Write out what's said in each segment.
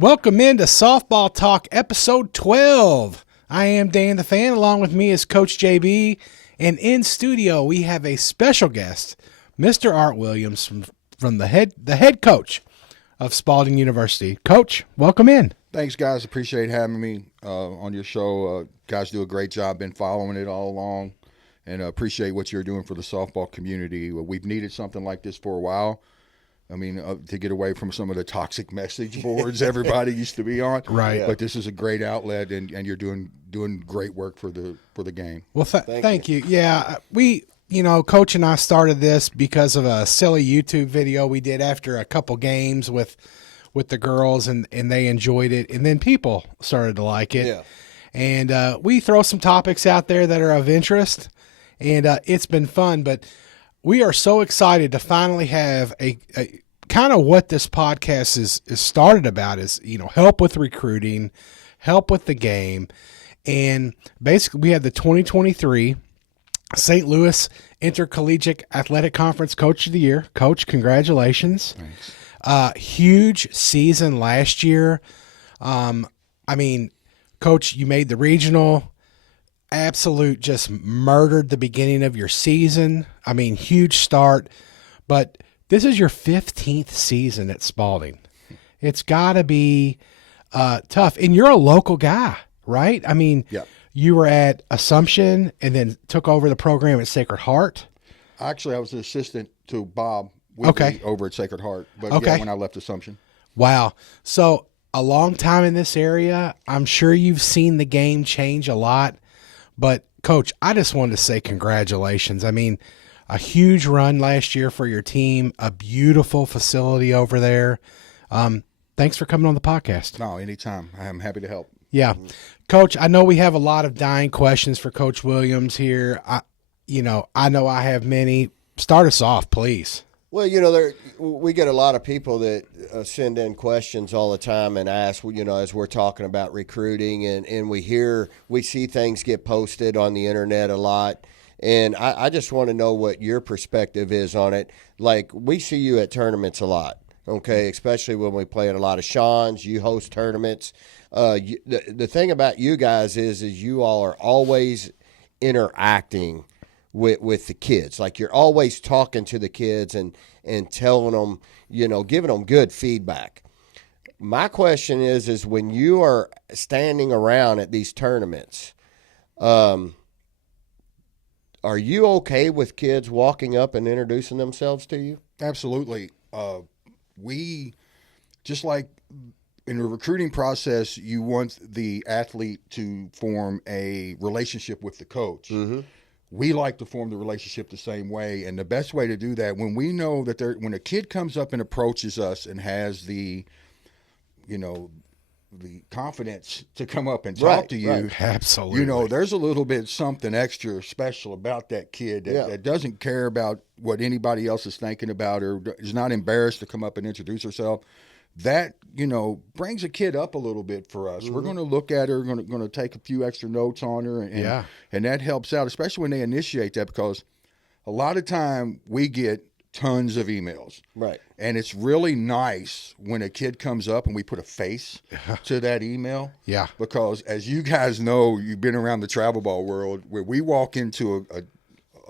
Welcome into Softball Talk, episode 12. I am Dan the Fan. Along with me is Coach JB. And in studio, we have a special guest, Mr. Art Williams, from the head coach of Spaulding University. Coach, welcome in. Thanks, guys. Appreciate having me on your show. Guys do a great job. Been following it all along, and appreciate what you're doing for the softball community. We've needed something like this for a while. I mean, to get away from some of the toxic message boards everybody used to be on. Right. Yeah. But this is a great outlet, and you're doing great work for the game. Well, thank you. Yeah, Coach and I started this because of a silly YouTube video we did after a couple games with the girls, and they enjoyed it. And then people started to like it. Yeah. And we throw some topics out there that are of interest, and it's been fun. But we are so excited to finally have a kind of what this podcast is started about is, help with recruiting, help with the game. And basically we have the 2023 St. Louis Intercollegiate Athletic Conference Coach of the Year. Coach, congratulations. Thanks. Huge season last year. Coach, you made the regional. Absolute just murdered the beginning of your season. Huge start. But this is your 15th season at Spaulding. It's got to be tough. And you're a local guy, right? Yep. You were at Assumption and then took over the program at Sacred Heart. Actually, I was an assistant to Bob Whitley over at Sacred Heart. But yeah, when I left Assumption. Wow. So a long time in this area. I'm sure you've seen the game change a lot. But, Coach, I just wanted to say congratulations. A huge run last year for your team, a beautiful facility over there. Thanks for coming on the podcast. No, anytime. I'm happy to help. Yeah. Coach, I know we have a lot of dying questions for Coach Williams here. I know I have many. Start us off, please. Well, we get a lot of people that send in questions all the time and ask, as we're talking about recruiting, and we see things get posted on the internet a lot. And I just want to know what your perspective is on it. Like, we see you at tournaments a lot, okay, especially when we play at a lot of Sean's. You host tournaments. The thing about you guys is you all are always interacting with the kids. Like, you're always talking to the kids and telling them, giving them good feedback. My question is when you are standing around at these tournaments, are you okay with kids walking up and introducing themselves to you? Absolutely. We, just like in the recruiting process, you want the athlete to form a relationship with the coach. Mm-hmm. We like to form the relationship the same way, and the best way to do that, when we know that when a kid comes up and approaches us and has the confidence to come up and talk to you, Absolutely. There's a little bit something extra special about that kid that doesn't care about what anybody else is thinking about or is not embarrassed to come up and introduce herself. That, brings a kid up a little bit for us. Mm-hmm. We're going to look at her, going to take a few extra notes on her, and that helps out, especially when they initiate that, because a lot of time we get tons of emails. Right. And it's really nice when a kid comes up and we put a face to that email. Yeah. Because as you guys know, you've been around the travel ball world, where we walk into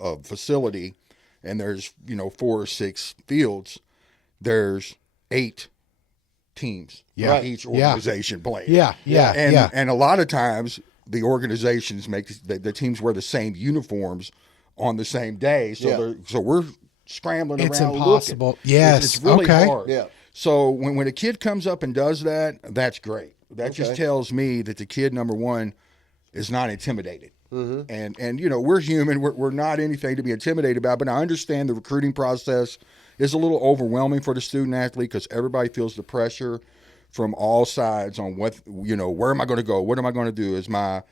a facility and there's, 4 or 6 fields, there's 8 teams for each organization playing. And a lot of times the organizations make the teams wear the same uniforms on the same day. So we're scrambling it's around. Impossible. Looking. Yes. It's really hard. Yeah. So when a kid comes up and does that, that's great. That just tells me that the kid, number one, is not intimidated. Mm-hmm. And we're human. We're not anything to be intimidated about. But I understand the recruiting process is a little overwhelming for the student athlete because everybody feels the pressure from all sides on where am I going to go? What am I going to do? Is my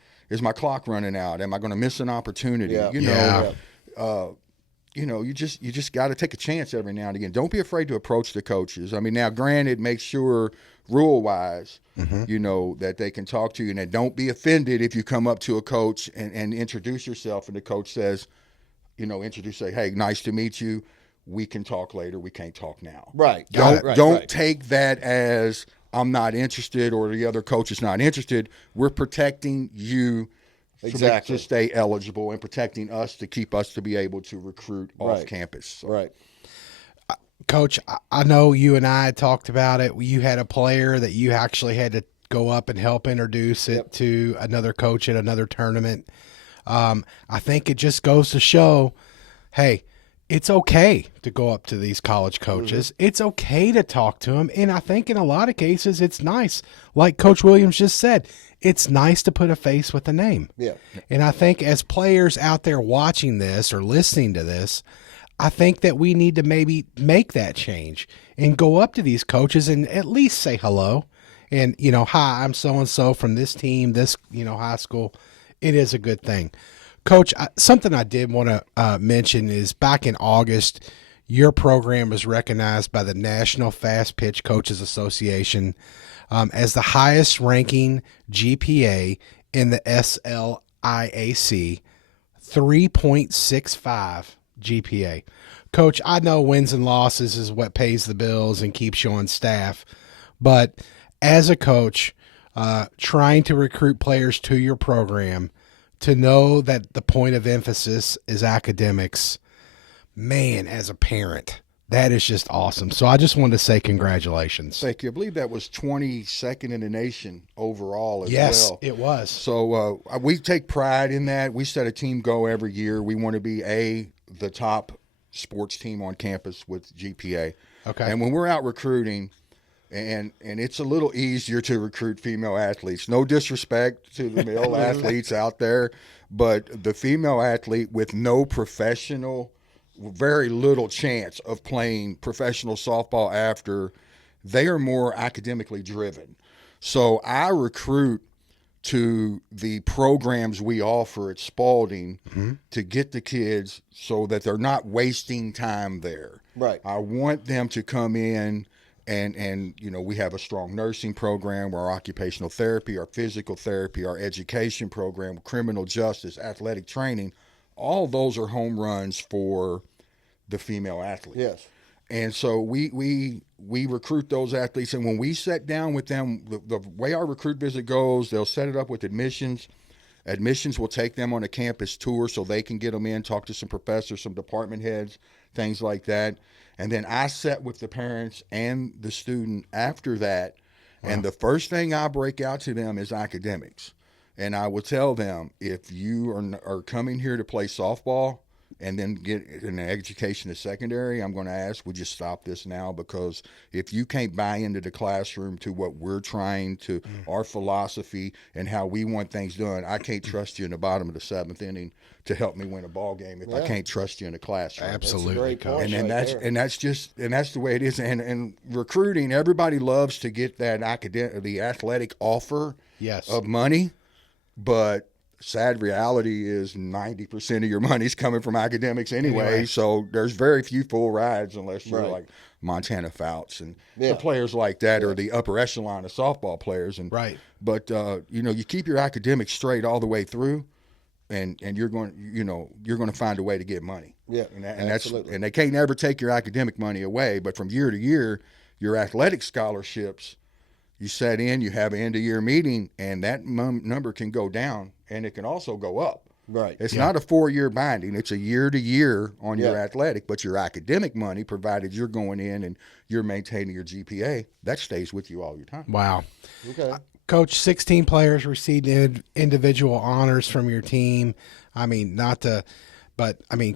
clock running out? Am I going to miss an opportunity? You just got to take a chance every now and again. Don't be afraid to approach the coaches. Now, granted, make sure rule-wise, that they can talk to you, and then don't be offended if you come up to a coach and introduce yourself, and the coach says, say, hey, nice to meet you. We can talk later. We can't talk now. Right. Don't take that as I'm not interested or the other coach is not interested. We're protecting you to stay eligible and protecting us to keep us to be able to recruit off campus. So. Right. Coach, I know you and I had talked about it. You had a player that you actually had to go up and help introduce it to another coach at another tournament. I think it just goes to show, hey, it's okay to go up to these college coaches. Mm-hmm. It's okay to talk to them. And I think in a lot of cases, it's nice. Like Coach Williams just said, it's nice to put a face with a name. Yeah. And I think as players out there watching this or listening to this, I think that we need to maybe make that change and go up to these coaches and at least say hello. And, hi, I'm so-and-so from this team, this, high school. It is a good thing. Coach, something I did want to mention is back in August, your program was recognized by the National Fast Pitch Coaches Association as the highest ranking GPA in the SLIAC, 3.65 GPA. Coach, I know wins and losses is what pays the bills and keeps you on staff, but as a coach, trying to recruit players to your program, to know that the point of emphasis is academics, man, as a parent, that is just awesome. So I just wanted to say congratulations. Thank you. I believe that was 22nd in the nation overall as well. Yes, it was. So we take pride in that. We set a team goal every year. We want to be the top sports team on campus with GPA. Okay. And when we're out recruiting, and it's a little easier to recruit female athletes. No disrespect to the male athletes out there, but the female athlete with no professional, very little chance of playing professional softball after, they are more academically driven. So I recruit to the programs we offer at Spaulding to get the kids so that they're not wasting time there. Right. I want them to come in and we have a strong nursing program, our occupational therapy, our physical therapy, our education program, criminal justice, athletic training. All those are home runs for the female athlete. Yes. And so we recruit those athletes, and when we sit down with them, the way our recruit visit goes, they'll set it up with admissions. Admissions will take them on a campus tour so they can get them in, talk to some professors, some department heads, things like that. And then I sit with the parents and the student after that, and the first thing I break out to them is academics. And I will tell them, if you are coming here to play softball and then get an education in secondary, I'm going to ask, would you stop this now? Because if you can't buy into the classroom to what we're trying to, our philosophy and how we want things done, I can't trust you in the bottom of the seventh inning to help me win a ball game if I can't trust you in the classroom. Absolutely. Coach. And that's the way it is. And recruiting, everybody loves to get that the athletic offer of money, but sad reality is 90% of your money's coming from academics anyway. So there's very few full rides unless you're like Montana Fouts and the players like that, or the upper echelon of softball players. And but you keep your academics straight all the way through, and you're going to find a way to get money. Yeah, and they can't ever take your academic money away. But from year to year, your athletic scholarships, you set in, you have an end-of-year meeting, and that number can go down, and it can also go up. Right. It's not a 4-year binding. It's a year-to-year on your athletic, but your academic money, provided you're going in and you're maintaining your GPA, that stays with you all your time. Wow. Okay. Coach, 16 players received individual honors from your team. I mean,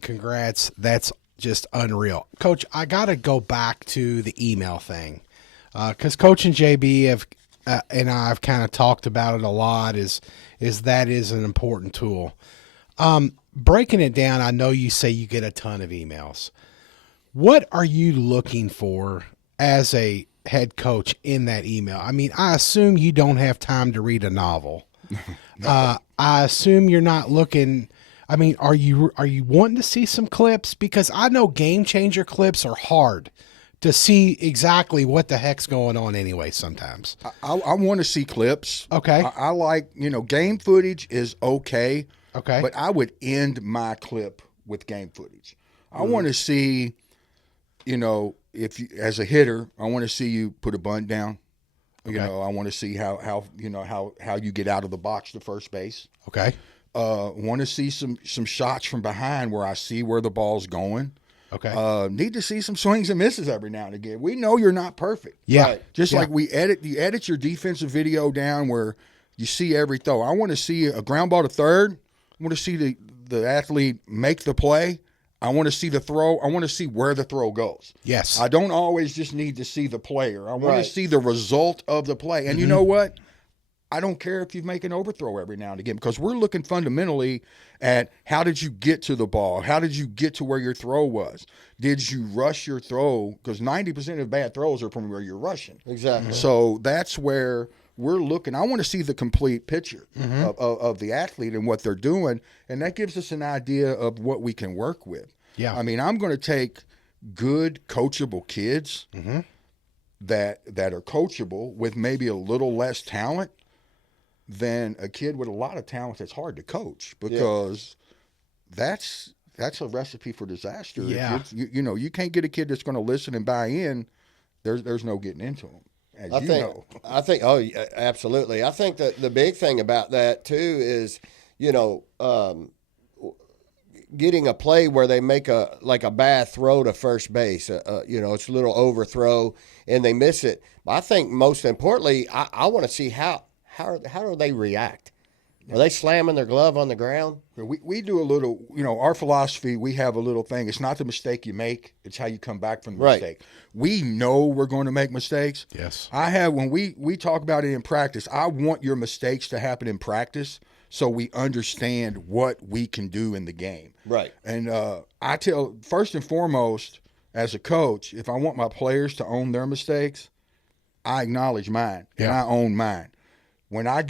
congrats. That's just unreal. Coach, I got to go back to the email thing. Because Coach and JB and I've kind of talked about it a lot, is that is an important tool. Breaking it down, I know you say you get a ton of emails. What are you looking for as a head coach in that email? I mean, I assume you don't have time to read a novel. I assume you're not looking. I mean, are you wanting to see some clips? Because I know game changer clips are hard to see exactly what the heck's going on anyway sometimes. I want to see clips. Okay. I like, game footage is okay. Okay. But I would end my clip with game footage. I want to see, if you, as a hitter, I want to see you put a bunt down. You know, I want to see how you get out of the box to first base. Okay. Want to see some shots from behind where I see where the ball's going. Okay. Need to see some swings and misses every now and again. We know you're not perfect. Yeah. Right. Just like you edit your defensive video down where you see every throw. I want to see a ground ball to third. I want to see the athlete make the play. I want to see the throw. I want to see where the throw goes. Yes. I don't always just need to see the player. I want Right. to see the result of the play. And you know what? I don't care if you make an overthrow every now and again, because we're looking fundamentally at how did you get to the ball? How did you get to where your throw was? Did you rush your throw? Because 90% of bad throws are from where you're rushing. Exactly. So that's where we're looking. I want to see the complete picture of the athlete and what they're doing, and that gives us an idea of what we can work with. Yeah. I mean, I'm going to take good, coachable kids that are coachable with maybe a little less talent than a kid with a lot of talent that's hard to coach, because that's a recipe for disaster. Yeah. You know, you can't get a kid that's going to listen and buy in. There's no getting into them. I think, oh, yeah, absolutely. I think that the big thing about that too is, getting a play where they make a bad throw to first base. It's a little overthrow and they miss it. But I think most importantly, I want to see how do they react? Are they slamming their glove on the ground? We do a little, our philosophy, we have a little thing. It's not the mistake you make, it's how you come back from the mistake. We know we're going to make mistakes. Yes. When we talk about it in practice, I want your mistakes to happen in practice so we understand what we can do in the game. Right. And I tell, first and foremost, as a coach, if I want my players to own their mistakes, I acknowledge mine and I own mine. When I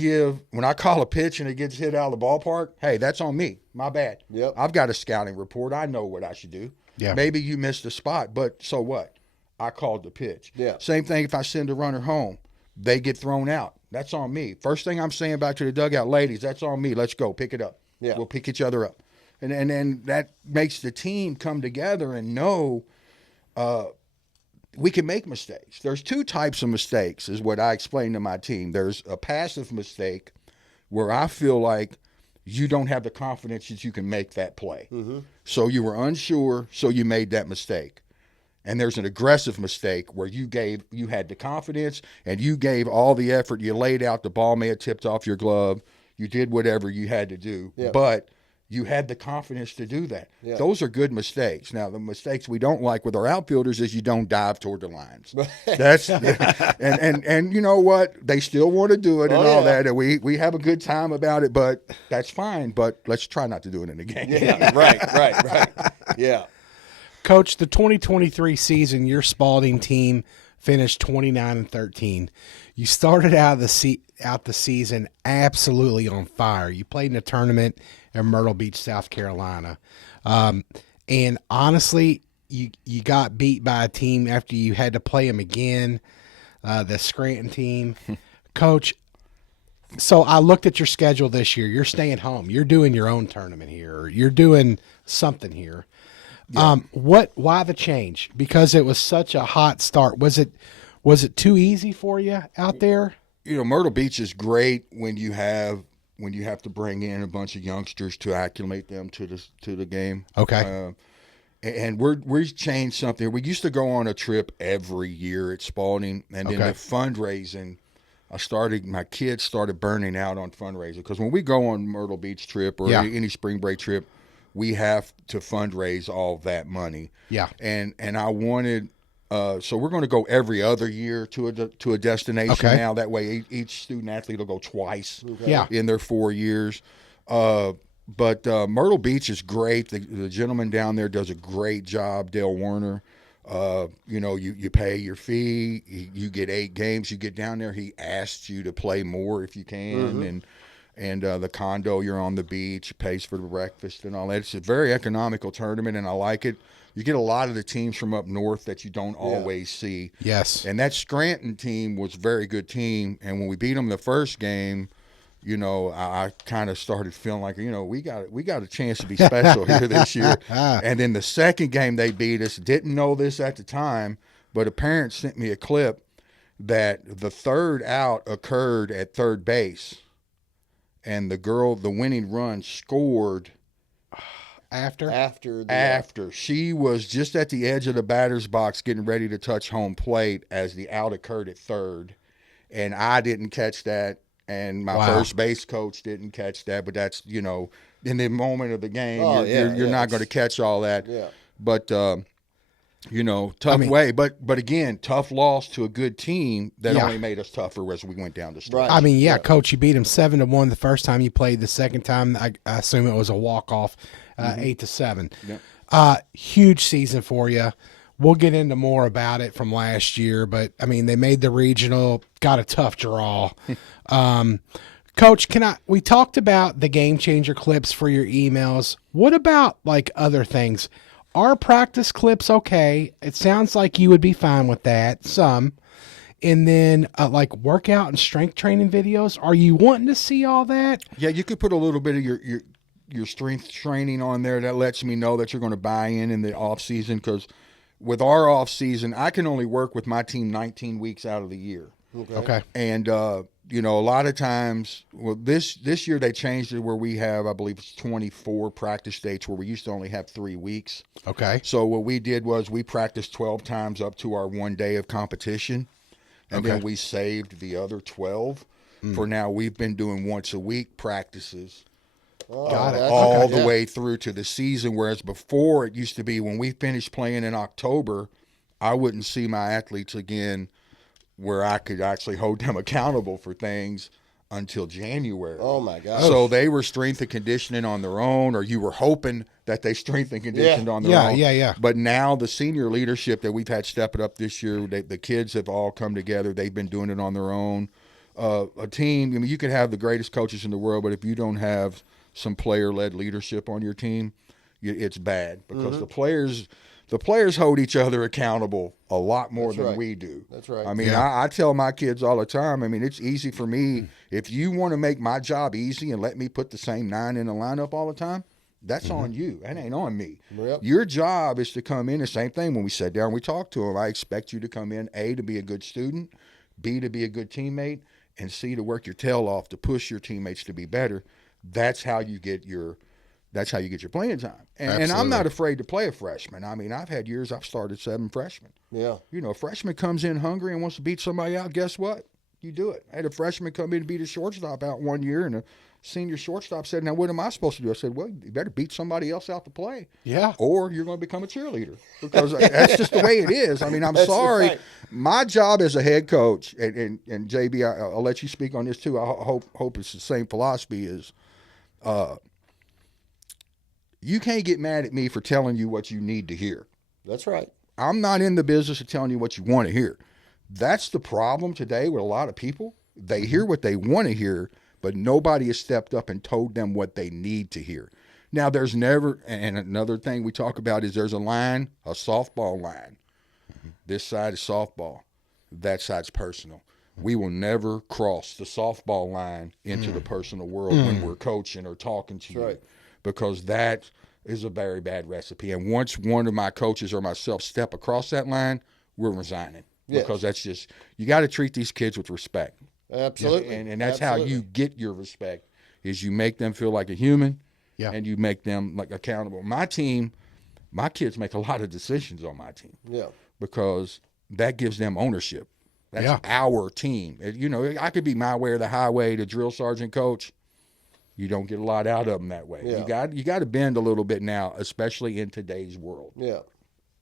call a pitch and it gets hit out of the ballpark, hey, that's on me. My bad. Yep. I've got a scouting report. I know what I should do. Yeah. Maybe you missed a spot, but so what? I called the pitch. Yeah. Same thing if I send a runner home. They get thrown out. That's on me. First thing I'm saying back to the dugout, ladies, that's on me. Let's go. Pick it up. Yeah. We'll pick each other up. And then that makes the team come together and know we can make mistakes. There's two types of mistakes is what I explain to my team. There's a passive mistake where I feel like you don't have the confidence that you can make that play. Mm-hmm. So you were unsure, so you made that mistake. And there's an aggressive mistake where you had the confidence and you gave all the effort. You laid out, the ball may have tipped off your glove. You did whatever you had to do, but you had the confidence to do that. Yeah. Those are good mistakes. Now, the mistakes we don't like with our outfielders is you don't dive toward the lines. That's and you know what? They still want to do it and all that, and we have a good time about it, but that's fine. But let's try not to do it in the game. Yeah, right. Yeah. Coach, the 2023 season, your Spaulding team finished 29-13. You started out the season absolutely on fire. You played in a tournament in Myrtle Beach, South Carolina. And honestly, you got beat by a team after you had to play them again, the Scranton team. Coach, so I looked at your schedule this year. You're staying home. You're doing your own tournament here. Or you're doing something here. Yeah. Why the change? Because it was such a hot start. Was it too easy for you out there? Myrtle Beach is great when you have to bring in a bunch of youngsters to acclimate them to the game. Okay. And we've changed something. We used to go on a trip every year at Spaulding, and then the fundraising. My kids started burning out on fundraising, because when we go on Myrtle Beach trip or any spring break trip, we have to fundraise all that money. Yeah. And I wanted, so we're going to go every other year to a destination now. That way each student athlete will go twice in their 4 years. But Myrtle Beach is great. The gentleman down there does a great job, Dale Warner. You pay your fee, you get 8 games, you get down there, he asks you to play more if you can, and the condo, you're on the beach, pays for the breakfast and all that. It's a very economical tournament, and I like it. You get a lot of the teams from up north that you don't always see. Yes. And that Scranton team was a very good team, and when we beat them the first game, I kind of started feeling like, we got a chance to be special here this year. And then the second game they beat us, didn't know this at the time, but a parent sent me a clip that the third out occurred at third base, and the winning run scored after she was just at the edge of the batter's box getting ready to touch home plate as the out occurred at third, and I didn't catch that, and my first base coach didn't catch that. But that's, in the moment of the game, you're not going to catch all that. Yeah. But tough way. But again, tough loss to a good team that only made us tougher as we went down the stretch. Right. I mean, Coach, you beat him 7-1 the first time you played. The second time, I assume it was a walk-off, 8-7. Yep. Huge season for you. We'll get into more about it from last year, but I mean, they made the regional, got a tough draw. Coach, we talked about the game changer clips for your emails. What about like other things? Are practice clips okay? It sounds like you would be fine with that. Some. And then like workout and strength training videos. Are you wanting to see all that? Yeah, you could put a little bit of your strength training on there. That lets me know that you're going to buy in the off season, because with our off season, I can only work with my team 19 weeks out of the year. Okay. And a lot of times, this year they changed it where we have, I believe it's 24 practice dates, where we used to only have 3 weeks. Okay. So what we did was we practiced 12 times up to our 1 day of competition, and then we saved the other 12 for now. We've been doing once a week practices. Got it. All the way through to the season, whereas before it used to be when we finished playing in October, I wouldn't see my athletes again where I could actually hold them accountable for things until January. Oh, my gosh. So they were strength and conditioning on their own, or you were hoping that they strength and conditioned on their own. Yeah. But now the senior leadership that we've had step it up this year, the kids have all come together. They've been doing it on their own. A team, I mean, you could have the greatest coaches in the world, but if you don't have some player-led leadership on your team, it's bad, because the players hold each other accountable a lot more than we do. That's right. I mean, I tell my kids all the time, I mean, it's easy for me. If you want to make my job easy and let me put the same 9 in the lineup all the time, that's on you. That ain't on me. Yep. Your job is to come in, the same thing when we sat down, we talked to them. I expect you to come in, A, to be a good student, B, to be a good teammate, and C, to work your tail off to push your teammates to be better. That's how you get your playing time. And I'm not afraid to play a freshman. I mean, I've had years I've started 7 freshmen. Yeah. A freshman comes in hungry and wants to beat somebody out, guess what? You do it. I had a freshman come in and beat a shortstop out one year, and a senior shortstop said, "Now, what am I supposed to do?" I said, "Well, you better beat somebody else out to play. Yeah. Or you're going to become a chearleader." Because that's just the way it is. I mean, I'm sorry. Right. My job as a head coach, and JB, I'll let you speak on this too. I hope it's the same philosophy, is you can't get mad at me for telling you what you need to hear. That's right. I'm not in the business of telling you what you want to hear. That's the problem today with a lot of people. They hear what they want to hear, but nobody has stepped up and told them what they need to hear. Now, there's never, and another thing we talk about is there's a line, a softball line. This side is softball. That side's personal. We will never cross the softball line into the personal world when we're coaching or talking to you. Right. Because that is a very bad recipe. And once one of my coaches or myself step across that line, we're resigning. Yes. Because that's just, you got to treat these kids with respect. Absolutely. And that's how you get your respect, is you make them feel like a human, and you make them like accountable. My team, my kids make a lot of decisions on my team. Yeah. Because that gives them ownership. That's our team. I could be my way or the highway, the drill sergeant coach. You don't get a lot out of them that way. Yeah. You got to bend a little bit now, especially in today's world. Yeah.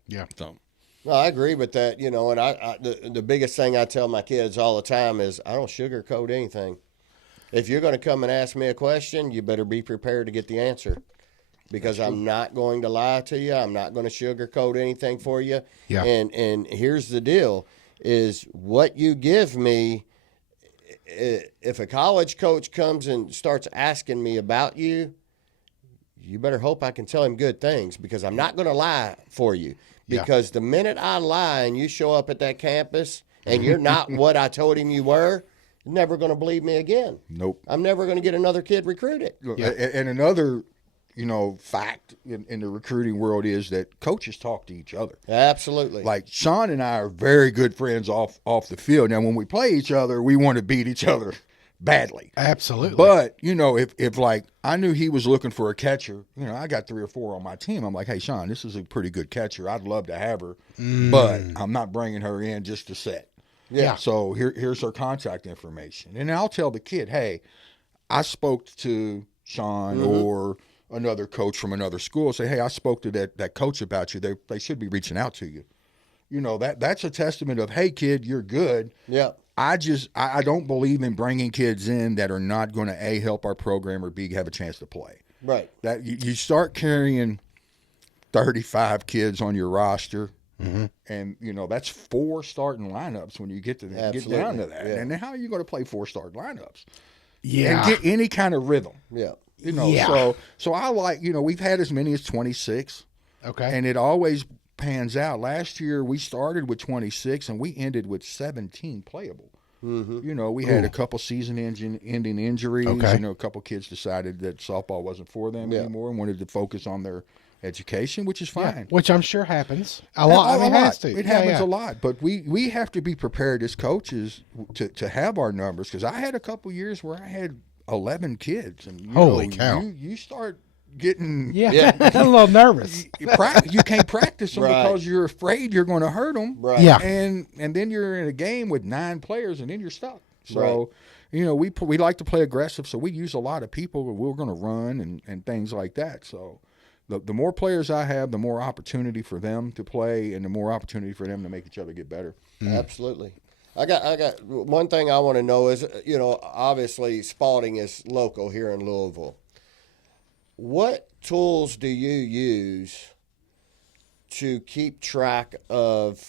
Yeah. So. No, I agree with that. And the biggest thing I tell my kids all the time is I don't sugarcoat anything. If you're going to come and ask me a question, you better be prepared to get the answer, because I'm not going to lie to you. I'm not going to sugarcoat anything for you. Yeah. And here's the deal, is what you give me. If a college coach comes and starts asking me about you, you better hope I can tell him good things, because I'm not going to lie for you. Because the minute I lie and you show up at that campus and you're not what I told him you were, you're never going to believe me again. Nope. I'm never going to get another kid recruited. And fact in the recruiting world is that coaches talk to each other. Absolutely. Like Sean and I are very good friends off the field. Now, when we play each other, we want to beat each other badly. Absolutely. But, if like I knew he was looking for a catcher, I got 3 or 4 on my team. I'm like, hey, Sean, this is a pretty good catcher. I'd love to have her, but I'm not bringing her in just to set. Yeah. So here's her contact information. And I'll tell the kid, hey, I spoke to Sean or another coach from another school. Say, hey, I spoke to that coach about you. They should be reaching out to you. That's a testament of, hey, kid, you're good. Yeah. I don't believe in bringing kids in that are not going to A, help our program, or B, have a chance to play. Right. That you start carrying 35 kids on your roster, and that's 4 starting lineups when you get down to that. Yeah. And then how are you going to play 4 starting lineups? Yeah. And get any kind of rhythm. Yeah. So I like, we've had as many as 26. Okay. And it always pans out. Last year we started with 26 and we ended with 17 playable. We had a couple season-ending injuries. Okay. A couple kids decided that softball wasn't for them anymore and wanted to focus on their education, which is fine. Yeah, which I'm sure happens a lot. It has to. It happens a lot. But we have to be prepared as coaches to have our numbers, because I had a couple years where I had 11 kids. And holy cow. You start getting a little nervous. You can't practice them because you're afraid you're going to hurt them. Right. Yeah. And then you're in a game with 9 players and then you're stuck. So, we like to play aggressive, so we use a lot of people. We're going to run and things like that. So the more players I have, the more opportunity for them to play and the more opportunity for them to make each other get better. Absolutely. I got one thing I want to know is, obviously Spaulding is local here in Louisville. What tools do you use to keep track of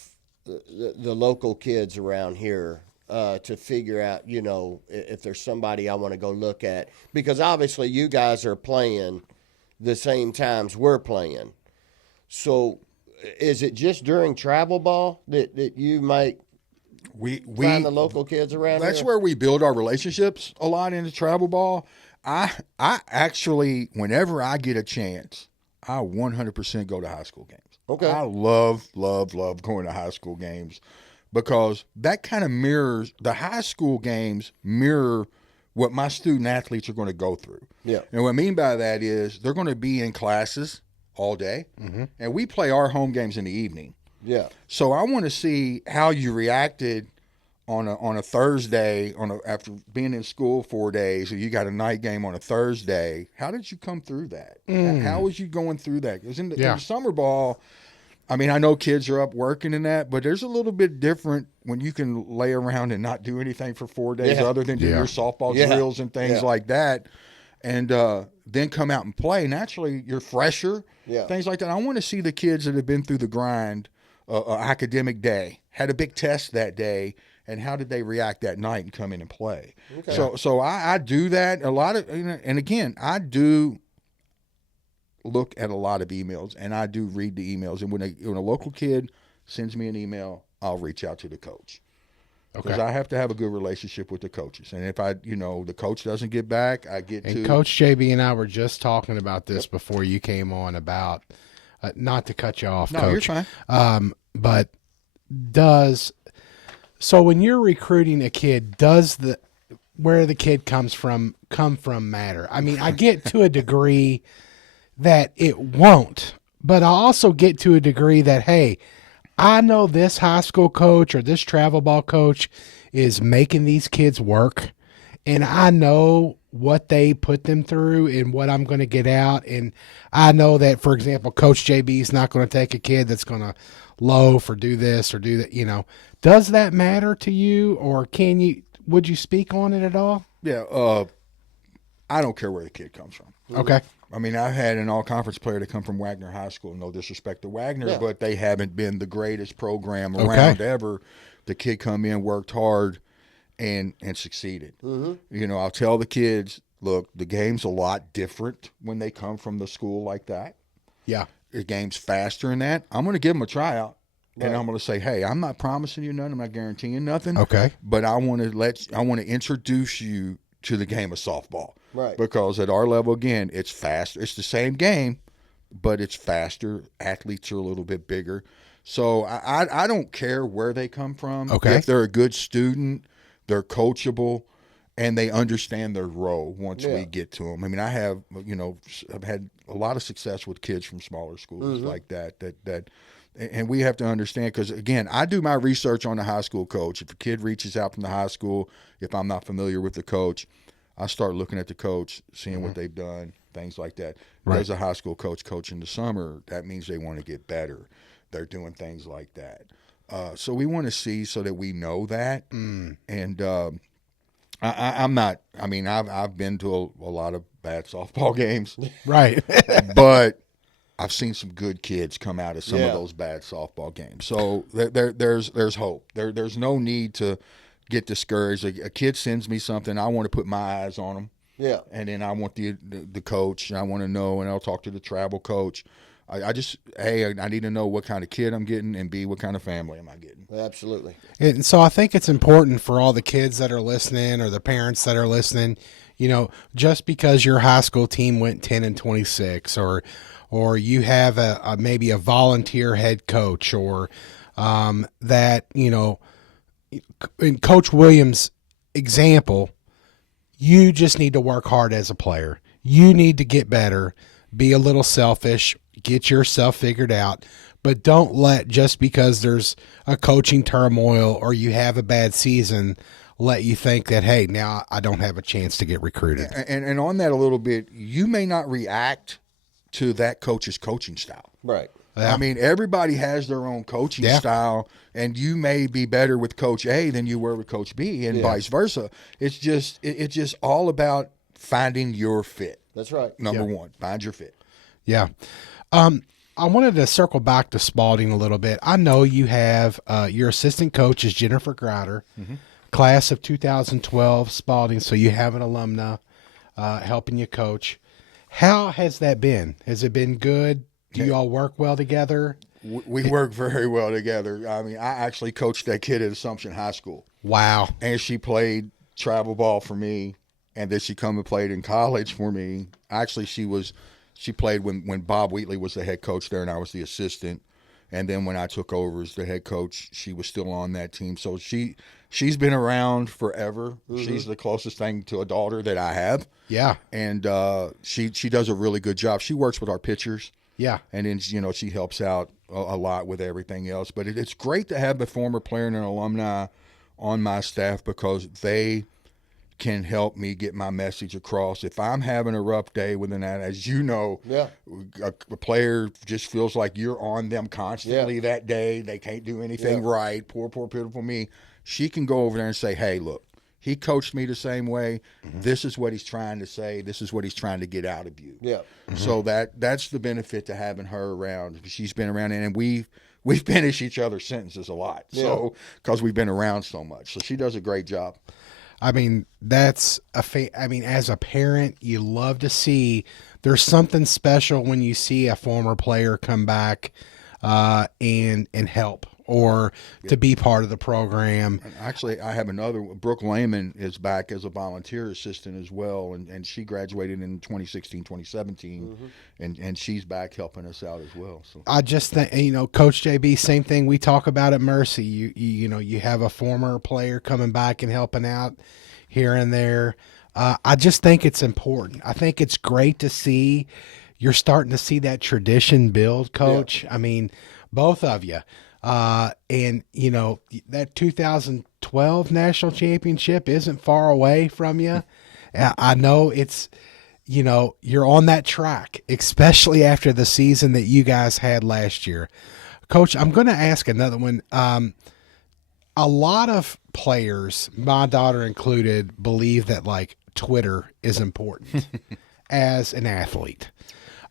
the local kids around here to figure out, if there's somebody I want to go look at? Because obviously you guys are playing the same times we're playing. So is it just during travel ball that you might find the local kids around here? That's where we build our relationships a lot in the travel ball. I actually, whenever I get a chance, I 100% go to high school games. Okay. I love going to high school games because that kind of mirrors, the high school games mirror what my student athletes are going to go through. Yeah. And what I mean by that is they're going to be in classes all day, and we play our home games in the evening. Yeah. So I want to see how you reacted on a Thursday after being in school 4 days, or you got a night game on a Thursday. How did you come through that? How was you going through that? Because in the summer ball, I mean, I know kids are up working and that, but there's a little bit different when you can lay around and not do anything for 4 days other than do your softball drills and things like that, and then come out and play. Naturally, you're fresher, things like that. I want to see the kids that have been through the grind, academic day, had a big test that day, and how did they react that night and come in and play. Okay. So I do that a lot of, and again, I do look at a lot of emails, and I do read the emails. And when a local kid sends me an email, I'll reach out to the coach. Because I have to have a good relationship with the coaches. And if the coach doesn't get back, I get and Coach JB and I were just talking about this before you came on about, not to cut you off, no, Coach. You're fine. But so when you're recruiting a kid, does where the kid come from matter? I mean, I get to a degree that it won't, but I also get to a degree that, hey, I know this high school coach or this travel ball coach is making these kids work, and I know what they put them through and what I'm going to get out. And I know that, for example, Coach JB is not going to take a kid that's going to loaf or do this or do that. Does that matter to you, or would you speak on it at all? Yeah. I don't care where the kid comes from. Okay. I mean, I've had an all-conference player to come from Wagner High School. No disrespect to Wagner, but they haven't been the greatest program around ever. The kid come in, worked hard, and succeeded. I'll tell the kids, look, the game's a lot different when they come from the school like that. Yeah. The game's faster than that. I'm going to give them a tryout, and I'm going to say, hey, I'm not promising you nothing. I'm not guaranteeing nothing. Okay. But I want to introduce you to the game of softball. Right. Because at our level, again, it's fast. It's the same game, but it's faster. Athletes are a little bit bigger. So I don't care where they come from. Okay. If they're a good student, they're coachable, and they understand their role once we get to them. I mean, I've had a lot of success with kids from smaller schools like that, and we have to understand, because, again, I do my research on the high school coach. If a kid reaches out from the high school, if I'm not familiar with the coach, I start looking at the coach, seeing what they've done, things like that. Right. There's a high school coach in the summer. That means they want to get better. They're doing things like that. So we want to see so that we know that. And I'm not – I mean, I've been to a lot of bad softball games. Right. But I've seen some good kids come out of some of those bad softball games. So there's hope. There's no need to get discouraged. A kid sends me something, I want to put my eyes on them. Yeah. And then I want the coach, and I want to know, and I'll talk to the travel coach. I just, A, I need to know what kind of kid I'm getting, and B, what kind of family am I getting. Absolutely. And so I think it's important for all the kids that are listening, or the parents that are listening, just because your high school team went 10-26, or you have maybe a volunteer head coach, or that, in Coach Williams' example, you just need to work hard as a player. You need to get better, be a little selfish, get yourself figured out, but don't let, just because there's a coaching turmoil or you have a bad season, let you think that, hey, now I don't have a chance to get recruited. And on that a little bit, you may not react to that coach's coaching style. Right. Yeah. I mean, everybody has their own coaching style, and you may be better with Coach A than you were with Coach B, and vice versa. It's just all about finding your fit. That's right. Number one, find your fit. Yeah. I wanted to circle back to Spaulding a little bit. I know you have your assistant coach is Jennifer Grouder, class of 2012 Spaulding, so you have an alumna helping you coach. How has that been? Has it been good? Do you all work well together? We work very well together. I mean, I actually coached that kid at Assumption High School. Wow. And she played travel ball for me, and then she come and played in college for me. Actually, she played when Bob Wheatley was the head coach there, and I was the assistant. And then when I took over as the head coach, she was still on that team. So she's been around forever. She's the closest thing to a daughter that I have. Yeah. And she does a really good job. She works with our pitchers. Yeah. And then, she helps out a lot with everything else. But it's great to have the former player and an alumni on my staff, because they can help me get my message across. If I'm having a rough day with an as you know, a player just feels like you're on them constantly that day. They can't do anything right. Poor, pitiful me. She can go over there and say, hey, look, he coached me the same way. This is what he's trying to say. This is what he's trying to get out of you. Yeah. So that's the benefit to having her around. She's been around, and we finish each other's sentences a lot. So because we've been around so much. So she does a great job. I mean, that's as a parent, you love to see. There's something special when you see a former player come back and help, or to be part of the program. Actually, I have another. Brooke Lehman is back as a volunteer assistant as well, and she graduated in 2016, 2017, and she's back helping us out as well. So I just think, Coach JB, same thing we talk about at Mercy. You have a former player coming back and helping out here and there. I just think it's important. I think it's great to see. You're starting to see that tradition build, Coach. I mean, both of you. And that 2012 national championship isn't far away from you. I know it's, you're on that track, especially after the season that you guys had last year. Coach, I'm going to ask another one. A lot of players, my daughter included, believe that Twitter is important as an athlete.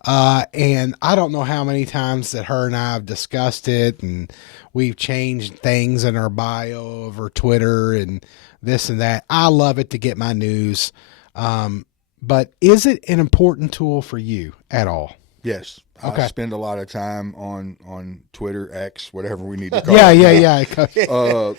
And I don't know how many times that her and I have discussed it, and we've changed things in our bio over Twitter and this and that. I love it to get my news. But is it an important tool for you at all? Yes. Okay. I spend a lot of time on Twitter, X, whatever we need to call it. Yeah.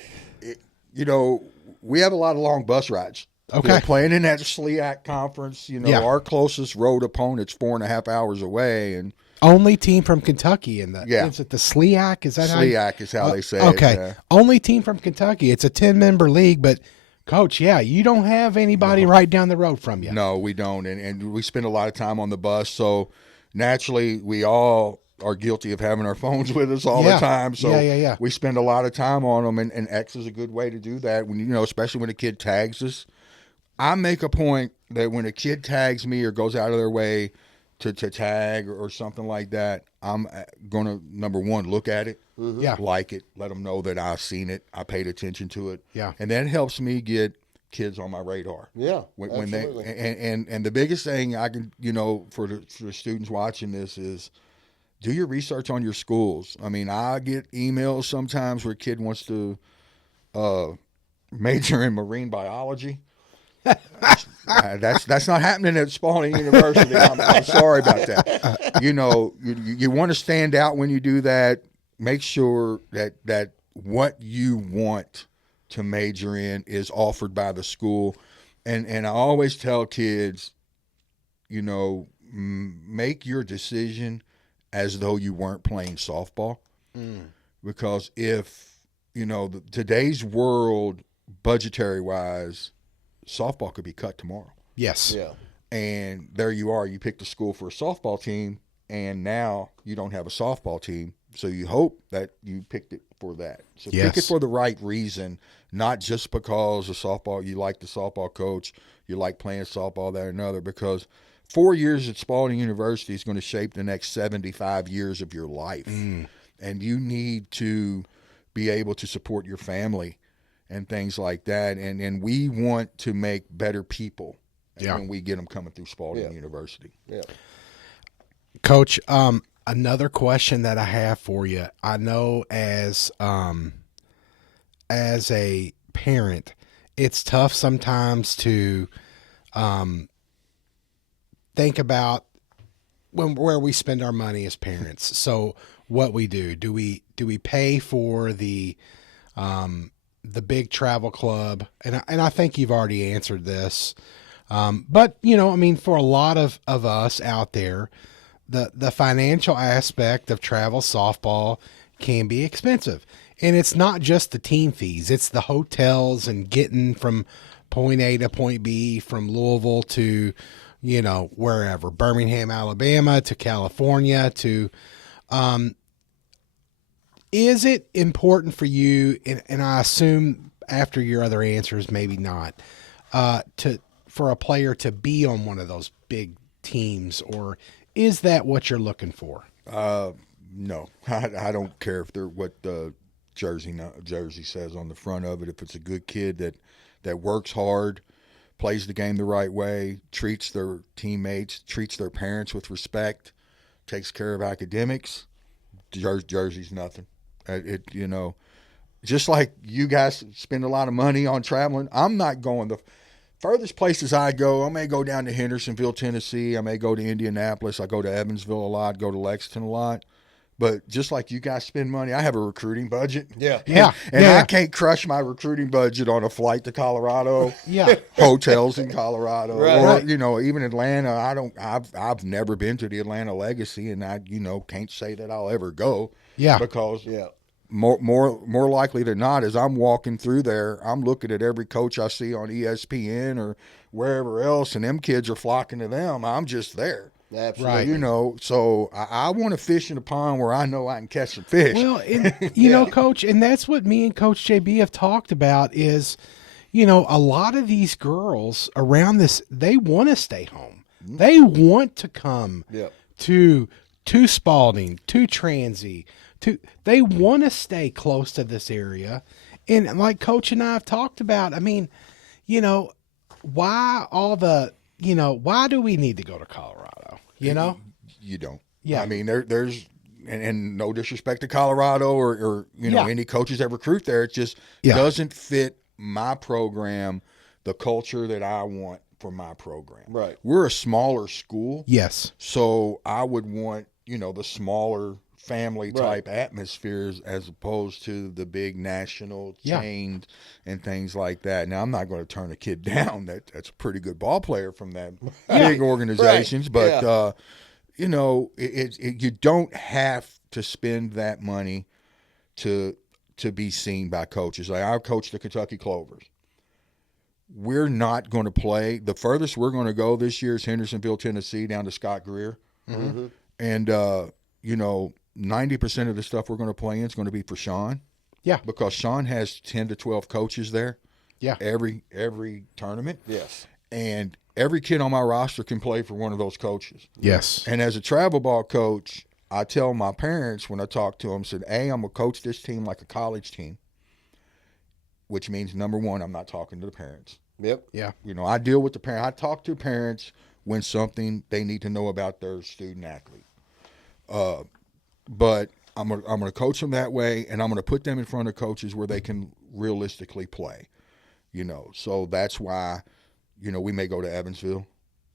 We have a lot of long bus rides. Okay. We're playing in that SLEAC conference. Our closest road opponent's 4.5 hours away, and only team from Kentucky in the Yeah. is it the SLEAC? Is that SLEAC is how they say okay. it. Yeah. Only team from Kentucky. It's a 10-member league, but Coach, you don't have anybody right down the road from you. No, we don't, and we spend a lot of time on the bus, so naturally we all are guilty of having our phones with us all the time. So we spend a lot of time on them, and X is a good way to do that. When especially when a kid tags us, I make a point that when a kid tags me or goes out of their way to tag or something like that, I'm going to, number one, look at it, like it, let them know that I've seen it, I paid attention to it. Yeah. And that helps me get kids on my radar. Yeah, when absolutely. And the biggest thing I can, for the students watching this is do your research on your schools. I mean, I get emails sometimes where a kid wants to major in marine biology. That's not happening at Spaulding University. I'm sorry about that. You want to stand out when you do that. Make sure that what you want to major in is offered by the school, and I always tell kids, make your decision as though you weren't playing softball, because if today's world, budgetary wise, softball could be cut tomorrow. Yes. Yeah. And there you are. You picked a school for a softball team, and now you don't have a softball team. So you hope that you picked it for that. So pick it for the right reason, not just because you like the softball coach, you like playing softball, that or another, because 4 years at Spaulding University is going to shape the next 75 years of your life. And you need to be able to support your family and things like that, and we want to make better people when we get them coming through Spaulding University. Yeah, Coach. Another question that I have for you. I know as a parent, it's tough sometimes to think about where we spend our money as parents. So what we do we pay for the big travel club, and I think you've already answered this, but for a lot of us out there, the financial aspect of travel softball can be expensive, and it's not just the team fees; it's the hotels and getting from point A to point B, from Louisville to wherever, Birmingham, Alabama, to California, to is it important for you, and I assume after your other answers, maybe not, for a player to be on one of those big teams, or is that what you're looking for? No, I don't care if they're what the jersey says on the front of it. If it's a good kid that works hard, plays the game the right way, treats their teammates, treats their parents with respect, takes care of academics, jersey's nothing. Just like you guys spend a lot of money on traveling, I'm not going. The furthest places I go, I may go down to Hendersonville, Tennessee. I may go to Indianapolis. I go to Evansville a lot, go to Lexington a lot. But just like you guys spend money, I have a recruiting budget. Yeah. I can't crush my recruiting budget on a flight to Colorado. Hotels in Colorado, right. Or even Atlanta. I've never been to the Atlanta Legacy, and I can't say that I'll ever go. Because more likely than not, as I'm walking through there, I'm looking at every coach I see on ESPN or wherever else, and them kids are flocking to them. I'm just there. Absolutely. Right. So I want to fish in a pond where I know I can catch some fish. Well, and, Coach, and that's what me and Coach JB have talked about is, a lot of these girls around this, they want to stay home. They want to come to Spaulding, to Transy, they want to stay close to this area. And like Coach and I have talked about, why why do we need to go to Colorado? You don't. Yeah. I mean, there's and no disrespect to Colorado or any coaches that recruit there, it just doesn't fit my program, the culture that I want for my program. Right. We're a smaller school. Yes. So I would want, the smaller family type atmospheres as opposed to the big national chains and things like that. Now, I'm not going to turn a kid down. That's a pretty good ball player from that big organizations, but you know, you don't have to spend that money to be seen by coaches. Like I coach the Kentucky Clovers. We're not going to play. The furthest we're going to go this year is Hendersonville, Tennessee, down to Scott Greer. Mm-hmm. And, you know, 90% of the stuff we're going to play in is going to be for Sean. Yeah. Because Sean has 10 to 12 coaches there. Yeah. Every tournament. Yes. And every kid on my roster can play for one of those coaches. Yes. And as a travel ball coach, I tell my parents when I talk to them, said, I'm going to coach this team like a college team, which means, number one, I'm not talking to the parents. Yep. Yeah. You know, I deal with the parents. I talk to parents when something they need to know about their student athlete. But I'm gonna coach them that way, and I'm gonna put them in front of coaches where they can realistically play. You know, so that's why, you know, we may go to Evansville,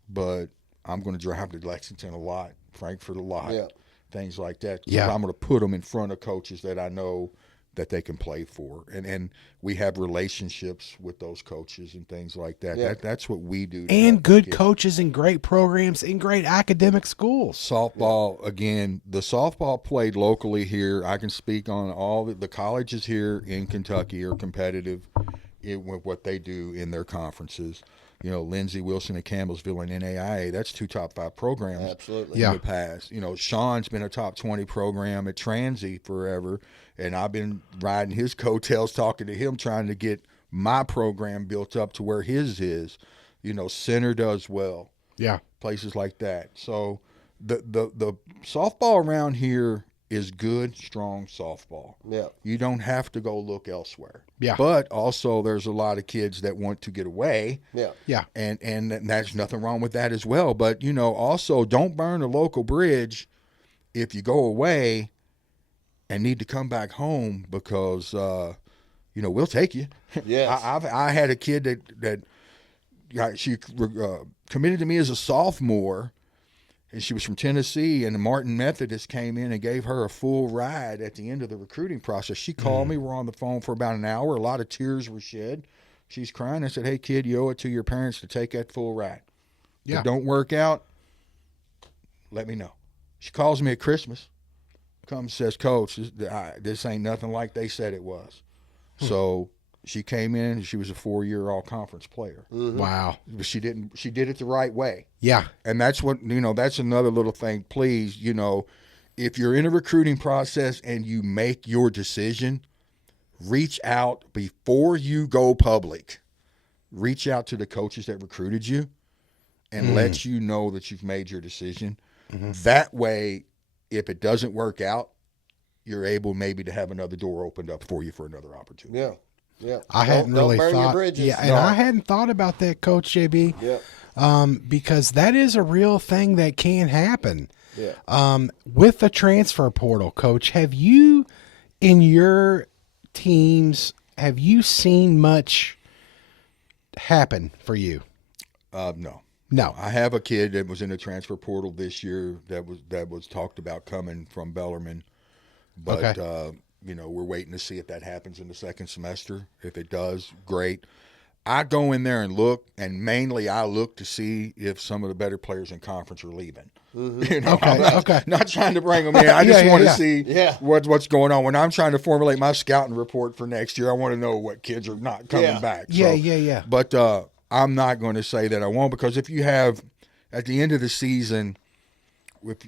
but I'm gonna drive to Lexington a lot, Frankfurt a lot, things like that. Yeah. I'm gonna put them in front of coaches that I know that they can play for, and we have relationships with those coaches and things like that. Yeah. That's what we do. And good coaches and great programs in great academic schools. Softball, again, the softball played locally here. I can speak on all the colleges here in Kentucky are competitive with what they do in their conferences. You know, Lindsey, Wilson, and Campbellsville and NAIA, that's 2 top 5 programs. Absolutely. In the past. You know, Sean's been a top 20 program at Transy forever, and I've been riding his coattails, talking to him, trying to get my program built up to where his is. You know, Center does well. Yeah. Places like that. So the softball around here is good, strong softball. Yeah. You don't have to go look elsewhere. Yeah. But also there's a lot of kids that want to get away. Yeah. Yeah. And there's nothing wrong with that as well. But, you know, also don't burn a local bridge if you go away and need to come back home because, you know, we'll take you. Yes. I had a kid that she committed to me as a sophomore, and she was from Tennessee, and the Martin Methodist came in and gave her a full ride at the end of the recruiting process. She called me. We're on the phone for about an hour. A lot of tears were shed. She's crying. I said, hey, kid, you owe it to your parents to take that full ride. If it don't work out, let me know. She calls me at Christmas, comes says, Coach, this ain't nothing like they said it was. So she came in, and she was a 4-year all-conference player. Mm-hmm. Wow. But she did it the right way. Yeah. And that's what, you know, that's another little thing. Please, you know, if you're in a recruiting process and you make your decision, reach out before you go public. Reach out to the coaches that recruited you and let you know that you've made your decision. Mm-hmm. That way, if it doesn't work out, you're able maybe to have another door opened up for you for another opportunity. Yeah. Yeah. I hadn't really burn thought. Your bridges. Yeah, and I hadn't thought about that, Coach JB. Yeah. Because that is a real thing that can happen. Yeah. With the transfer portal, Coach, have you in your teams seen much happen for you? No. No. I have a kid that was in the transfer portal this year that was talked about coming from Bellarmine, but you know, we're waiting to see if that happens in the second semester. If it does, great. I go in there and look, and mainly I look to see if some of the better players in conference are leaving. Mm-hmm. You know, not trying to bring them in. I just want to see what's going on. When I'm trying to formulate my scouting report for next year, I want to know what kids are not coming back. Yeah. But I'm not going to say that I won't, because if you have, at the end of the season,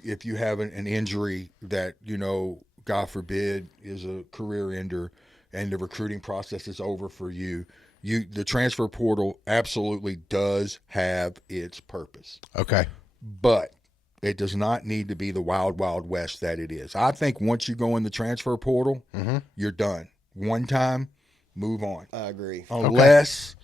if you have an injury that, you know, God forbid, is a career ender, and the recruiting process is over for you, the transfer portal absolutely does have its purpose. Okay. But it does not need to be the wild, wild west that it is. I think once you go in the transfer portal, you're done. One time, move on. I agree. Unless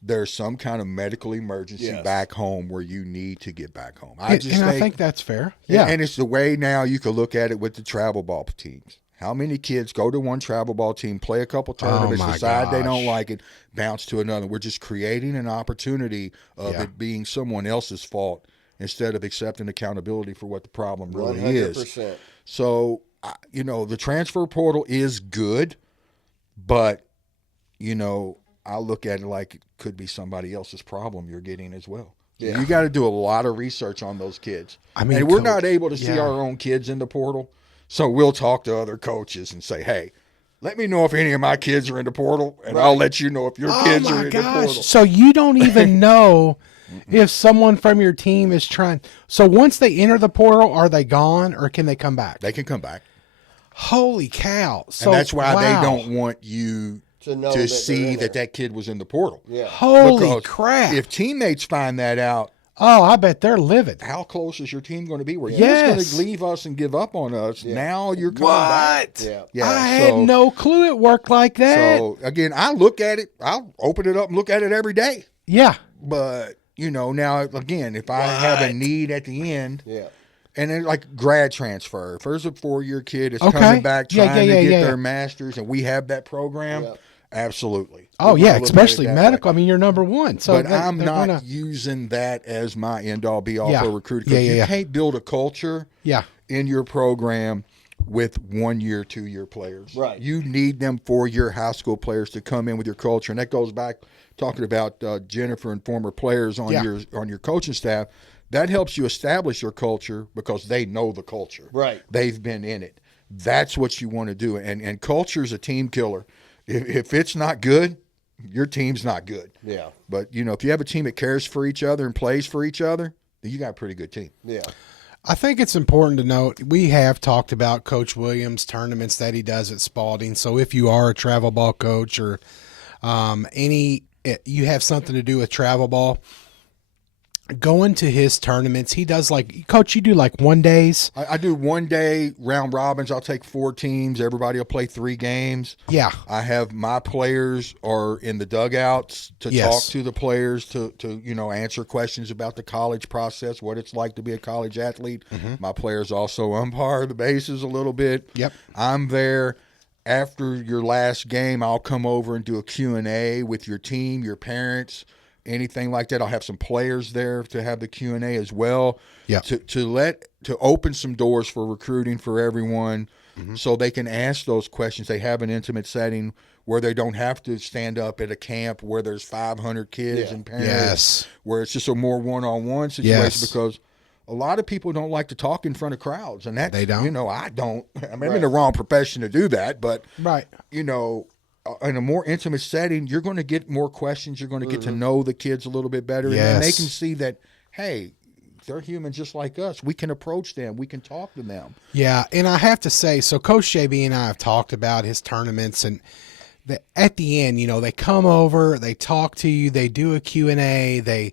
there's some kind of medical emergency back home where you need to get back home. I think that's fair. Yeah. And it's the way now you can look at it with the travel ball teams. How many kids go to one travel ball team, play a couple tournaments, decide they don't like it, bounce to another? We're just creating an opportunity of it being someone else's fault instead of accepting accountability for what the problem really 100%. is. So the transfer portal is good, but, I look at it like it could be somebody else's problem you're getting as well. Yeah. You got to do a lot of research on those kids. I mean, and we're not able to see our own kids in the portal, so we'll talk to other coaches and say, hey, let me know if any of my kids are in the portal, and I'll let you know if your kids are in the portal. So you don't even know if someone from your team is trying. So once they enter the portal, are they gone or can they come back? They can come back. Holy cow. So, and that's why they don't want you to see that kid was in the portal. Yeah. Holy crap. If teammates find that out, I bet they're livid. How close is your team going to be? Where you're just going to leave us and give up on us. Yeah. Now you're coming back. Yeah. I had no clue it worked like that. So, again, I look at it. I'll open it up and look at it every day. Yeah. But, now, again, if I have a need at the end, and then like grad transfer, if there's a 4-year kid that's coming back trying to get their master's and we have that program, absolutely. Oh, especially medical. I mean, you're number one. So, but I'm not using that as my end-all, be-all for recruiting. Because you can't build a culture in your program with 1-year, 2-year players. Right. You need them 4-year high school players to come in with your culture. And that goes back talking about Jennifer and former players on your coaching staff. That helps you establish your culture because they know the culture. Right. They've been in it. That's what you want to do. And culture is a team killer. If it's not good, your team's not good. Yeah. But, if you have a team that cares for each other and plays for each other, then you got a pretty good team. Yeah. I think it's important to note we have talked about Coach Williams' tournaments that he does at Spaulding. So if you are a travel ball coach or you have something to do with travel ball, going to his tournaments, he does Coach, you do 1 days? I do 1 day round robins. I'll take 4 teams. Everybody will play 3 games. Yeah. I have my players are in the dugouts to talk to the players, to answer questions about the college process, what it's like to be a college athlete. Mm-hmm. My players also umpire the bases a little bit. Yep. I'm there. After your last game, I'll come over and do a Q&A with your team, your parents, anything like that. I'll have some players there to have the Q&A as well. Yeah. To open some doors for recruiting for everyone, so they can ask those questions. They have an intimate setting where they don't have to stand up at a camp where there's 500 kids and parents, where it's just a more one-on-one situation because a lot of people don't like to talk in front of crowds, and that, they don't. I don't. I mean, I'm in the wrong profession to do that, but in a more intimate setting, you're going to get more questions. You're going to get to know the kids a little bit better, and then they can see that, hey, they're human just like us. We can approach them. We can talk to them. Yeah, and I have to say, so Coach JB and I have talked about his tournaments, and at the end, they come over, they talk to you, they do a Q&A, they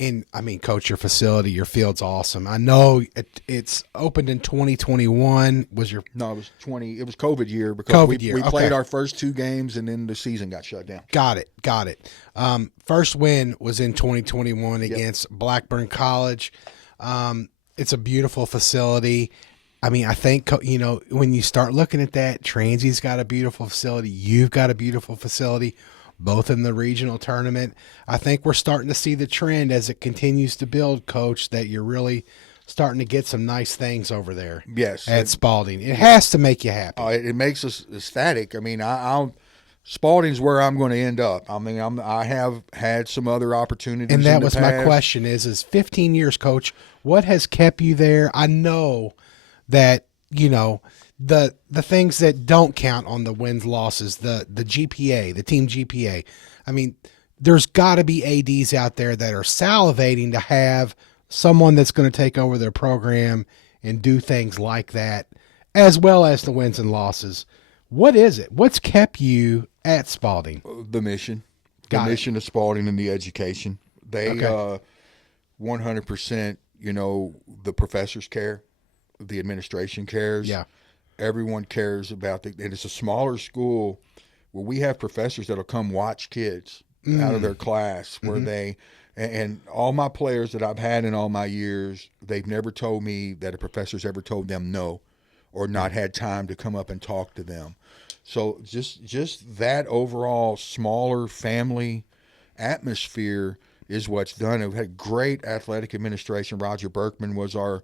And I mean, Coach, your facility, your field's awesome. I know it's opened in 2021. It was 20. It was COVID year because we played our first 2 games and then the season got shut down. Got it. First win was in 2021 against Blackburn College. It's a beautiful facility. I mean, I think, when you start looking at that, Transy's got a beautiful facility. You've got a beautiful facility, both in the regional tournament. I think we're starting to see the trend as it continues to build, Coach, that you're really starting to get some nice things over there. Yes. At Spaulding. It has to make you happy. It makes us ecstatic. I mean, Spaulding's where I'm going to end up. I mean, I have had some other opportunities. And that was my question is 15 years, Coach, what has kept you there? I know that, the things that don't count on the wins, losses, the GPA, the team GPA. I mean, there's got to be ADs out there that are salivating to have someone that's going to take over their program and do things like that, as well as the wins and losses. What is it? What's kept you at Spaulding? The mission. The mission of Spaulding and the education. They 100%, the professors care. The administration cares. Yeah. Everyone cares about and it's a smaller school where we have professors that'll come watch kids out of their class where and all my players that I've had in all my years, they've never told me that a professor's ever told them no or not had time to come up and talk to them. So just that overall smaller family atmosphere is what's done. We've had great athletic administration. Roger Berkman was our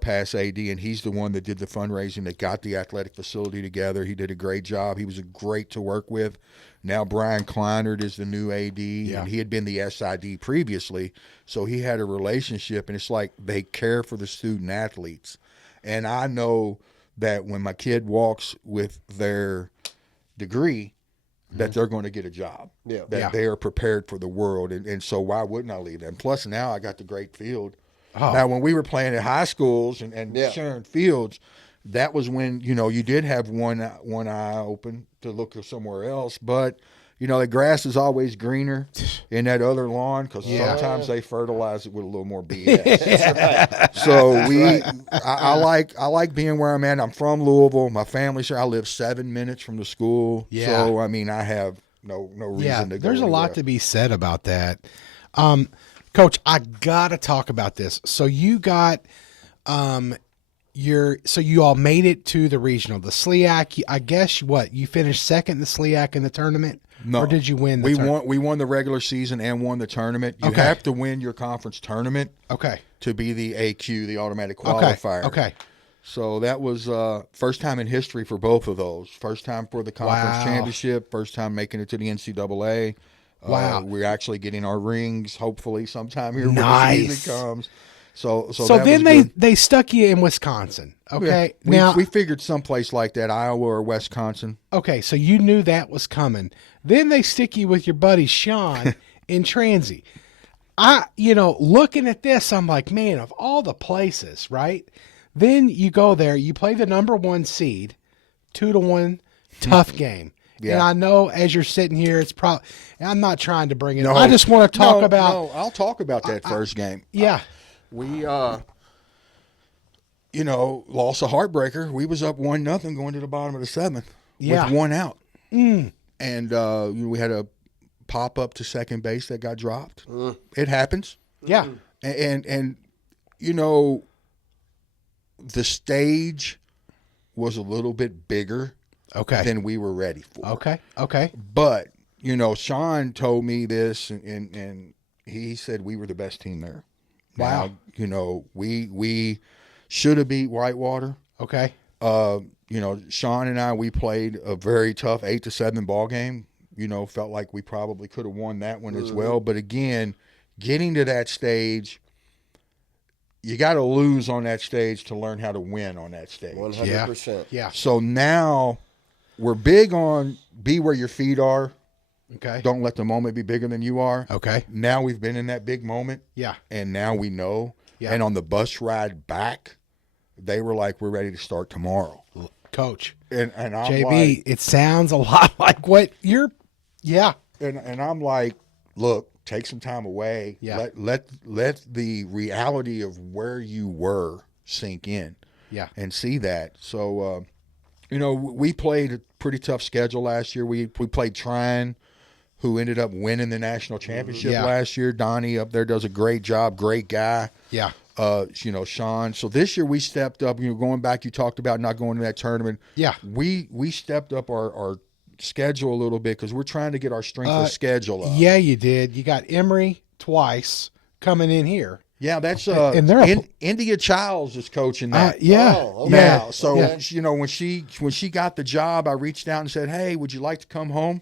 past AD, and he's the one that did the fundraising that got the athletic facility together. He did a great job. He was great to work with. Now Brian Kleinert is the new AD, and he had been the SID previously, so he had a relationship, and it's like they care for the student athletes. And I know that when my kid walks with their degree, that they're going to get a job, that they are prepared for the world. And so why wouldn't I leave them? Plus, now I got the great field. Oh. Now, when we were playing at high schools and sharing fields, that was when, you did have one eye open to look somewhere else. But, the grass is always greener in that other lawn because sometimes they fertilize it with a little more BS. So I like being where I'm at. I'm from Louisville. My family's here. I live 7 minutes from the school. Yeah. So, I have no reason to go there's a lot to be said about that. Coach, I got to talk about this. So you got you all made it to the regional, the SLEAC. I guess you finished second in the SLEAC in the tournament? No. Or did you win the tournament? We won the regular season and won the tournament. You have to win your conference tournament to be the AQ, the automatic qualifier. Okay. So that was first time in history for both of those. First time for the conference championship, first time making it to the NCAA. Wow. We're actually getting our rings, hopefully, sometime here when the season comes. So then they stuck you in Wisconsin. Okay. Yeah. We figured someplace like that, Iowa or Wisconsin. Okay, so you knew that was coming. Then they stick you with your buddy Sean in Transy. Looking at this, I'm like, man, of all the places, right? Then you go there, you play the number 1 seed, 2-1, tough game. Yeah. And I know as you're sitting here, it's probably, I'm not trying to bring it up. I just want to talk about. No, I'll talk about that first game. Yeah. We, lost a heartbreaker. We was up 1-0 going to the bottom of the 7th with 1 out. And we had a pop up to second base that got dropped. It happens. Yeah. And the stage was a little bit bigger than we were ready for. Okay. But, Sean told me this, and he said we were the best team there. Wow. Now, we should have beat Whitewater. Okay. Sean and I, we played a very tough 8-7 ball game. Felt like we probably could have won that one as well. But again, getting to that stage, you got to lose on that stage to learn how to win on that stage. 100%. Yeah. So now we're big on be where your feet are. Okay. Don't let the moment be bigger than you are. Okay. Now we've been in that big moment. Yeah. And now we know. Yeah. And on the bus ride back, they were like, we're ready to start tomorrow. Coach. And I'm JB, like, it sounds a lot like what you're And I'm like, look, take some time away. Yeah. Let the reality of where you were sink in. Yeah. And see that. So we played a pretty tough schedule last year. We played Trine, who ended up winning the national championship last year. Donnie up there does a great job, great guy. Yeah. Sean. So this year we stepped up. Going back, you talked about not going to that tournament. Yeah. We stepped up our schedule a little bit because we're trying to get our strength of schedule up. Yeah, you did. You got Emory twice coming in here. Yeah, that's and they're India Childs is coaching that. Yeah. Oh, okay. Now, so when she got the job, I reached out and said, "Hey, would you like to come home?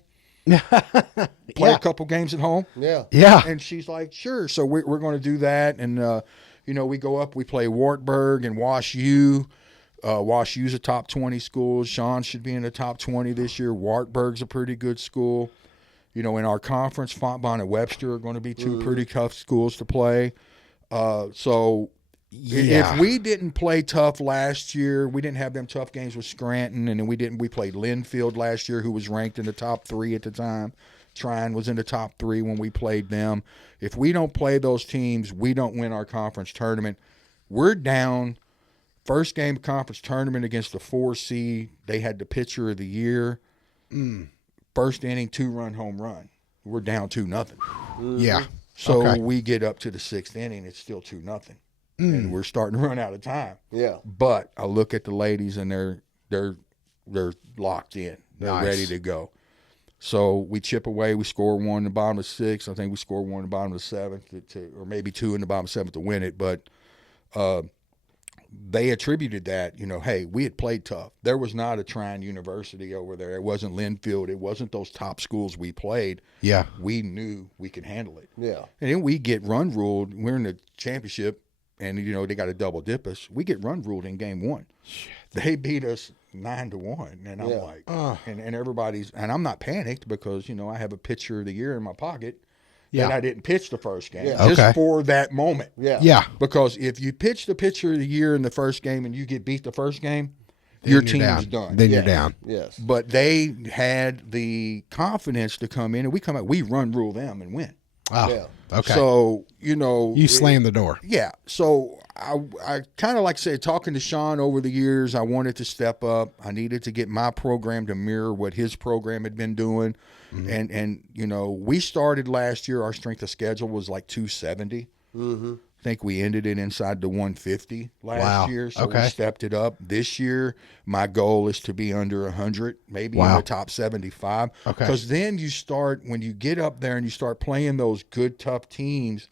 Play a couple games at home?" Yeah. And she's like, "Sure." So we're going to do that, and we go up, we play Wartburg and Wash U. Wash U's a top 20 school. Sean should be in the top 20 this year. Wartburg's a pretty good school. In our conference, Fontbonne and Webster are going to be two pretty tough schools to play. If we didn't play tough last year, we didn't have them tough games with Scranton, and then we played Linfield last year, who was ranked in the top 3 at the time. Trine was in the top 3 when we played them. If we don't play those teams, we don't win our conference tournament. We're down. First game of conference tournament against the 4 seed. They had the pitcher of the year. First inning, 2-run home run. We're down 2-0. Yeah. So we get up to the 6th inning. It's still 2-0. And we're starting to run out of time. Yeah. But I look at the ladies and they're locked in. They're ready to go. So we chip away. We score one in the bottom of 6. I think we score one in the bottom of the 7th, or maybe 2 in the bottom of 7th to win it. But they attributed that, hey, we had played tough. There was not a Trine University over there. It wasn't Linfield. It wasn't those top schools we played. Yeah. We knew we could handle it. Yeah. And then we get run ruled. We're in the championship, and, they got to double dip us. We get run ruled in game 1. Shit. They beat us 9-1. And I'm like, and everybody's, and I'm not panicked because, I have a pitcher of the year in my pocket. Yeah. And I didn't pitch the first game just for that moment. Yeah. Yeah. Because if you pitch the pitcher of the year in the first game and you get beat the first game, your team's done. Then you're down. Yes. But they had the confidence to come in, and we run rule them and win. Oh, yeah. Okay. So, you slammed the door. Yeah. So I kind of, like I said, talking to Sean over the years, I wanted to step up. I needed to get my program to mirror what his program had been doing. Mm-hmm. And we started last year, our strength of schedule was like 270. Mm-hmm. I think we ended it inside the 150 last year. So we stepped it up. This year, my goal is to be under 100, maybe in the top 75. Okay. Because then when you get up there and you start playing those good, tough teams,